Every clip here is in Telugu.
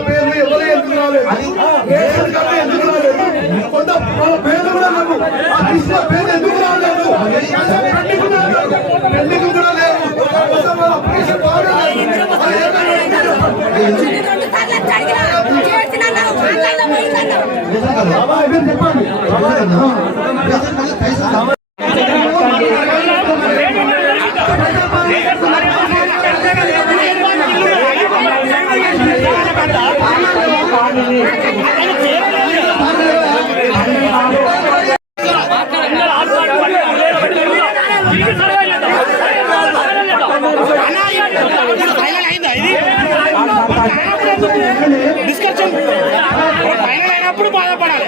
పేర్లు ఎవరు ఎందుకు రాలేదు రేషన్ కార్డు ఎందుకు రాలేదు కొంత పేర్లు కూడా లేవు ఆ లిస్టులో పేర్లు ఎందుకు రాలేదు పెండింగ్ కూడా లేవు. పెండింగ్ కూడా డిస్కషన్ ఫైనల్ అయినప్పుడు బాధపడాలి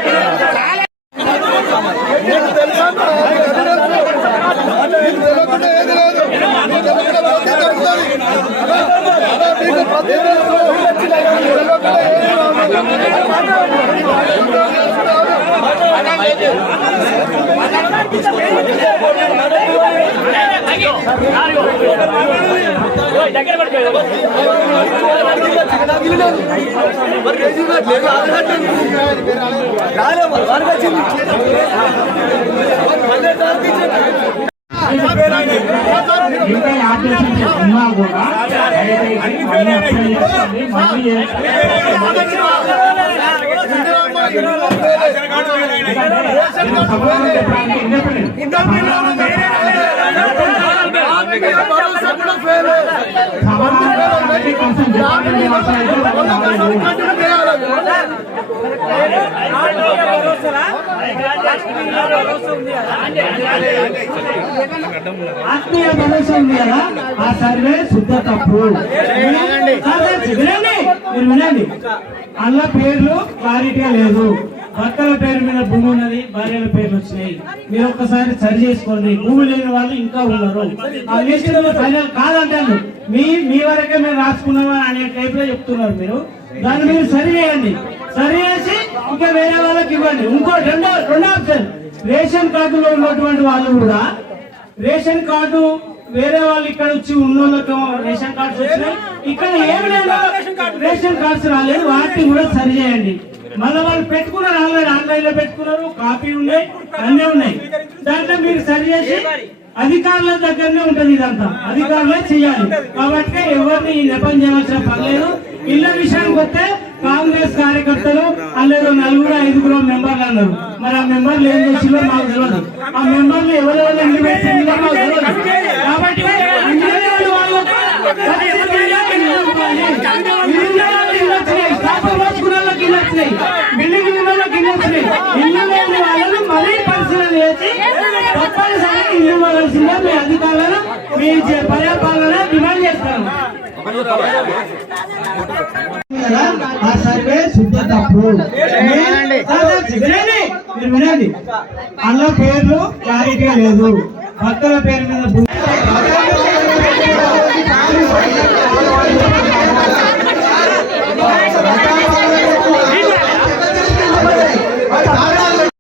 తెలియకుండా ఏది లేదు? నీకు తెలియకుండా ప్రతి జరుగుతుంది అదే మీకు ప్రతి తెలియకుండా ఏది ఇంకా ఆపరేషన్ ఉన్నా కూడా దయచేసి ఆత్మీయ మనసు ఉంది కదా ఆ సర్వే శుద్ధ తప్పు వినండి మీరు వినండి అల్ల పేర్లు క్లారిటీగా లేదు భర్తల పేరు మీద భూమి ఉన్నది భార్యల పేర్లు వచ్చినాయి మీరు ఒక్కసారి సరి చేసుకోండి భూమి లేని వాళ్ళు ఇంకా ఉన్నారు ఆ లిస్ట్ ఫైనల్ కాదంటాను మీ మీ వరకే మేము రాసుకున్నామని అనే టైప్లో చెప్తున్నారు మీరు. దాన్ని మీరు సరి చేయండి. సరి చేసి ఇంకా వేరే వాళ్ళకి ఇవ్వండి. ఇంకో రెండో రెండో ఆప్షన్. రేషన్ కార్డులో ఉన్నటువంటి వాళ్ళు కూడా రేషన్ కార్డు వేరే వాళ్ళు ఇక్కడ వచ్చి ఉన్నోళ్ళతో రేషన్ కార్డ్స్ వచ్చినాయి. ఇక్కడ ఏమి లేదు రేషన్ కార్డ్స్ రాలేదు వాటిని కూడా సరి చేయండి. మళ్ళీ వాళ్ళు పెట్టుకున్నారు ఆన్లైన్ ఆన్లైన్లో పెట్టుకున్నారు కాపీ ఉన్నాయి అన్నీ ఉన్నాయి. దాంట్లో మీరు సరి చేసి అధికారుల దగ్గరనే ఉంటది ఇదంతా. అధికారులే చేయాలి. కాబట్టి ఎవరిని నెపం చేయాల్సిన పర్లేదు ఇళ్ళ విషయం వస్తే కాంగ్రెస్ కార్యకర్తలు అందులో నలుగురు ఐదుగురు మెంబర్లు అన్నారు మరి ఆ మెంబర్లు ఏం చేసిందో మాకు తెలియదు ఆ మెంబర్లు ఎవరెవరు ఎన్ని పెట్టిందో మాకు తెలియదు కాబట్టి. బిల్డింగ్ వచ్చినాయి. ఇల్లు లేని వాళ్ళను మరీ పరిశీలన చేసి తప్పనిసరిగా ఇల్లు మీ అధికారులను మీ పర్యాపాలన డిమాండ్ చేస్తాను ఆ సర్వే శుద్ధ తప్పు వినండి. మీరు వినండి. అల్ల పేర్లు క్లారిటీ లేదు. భక్తుల పేరు మీద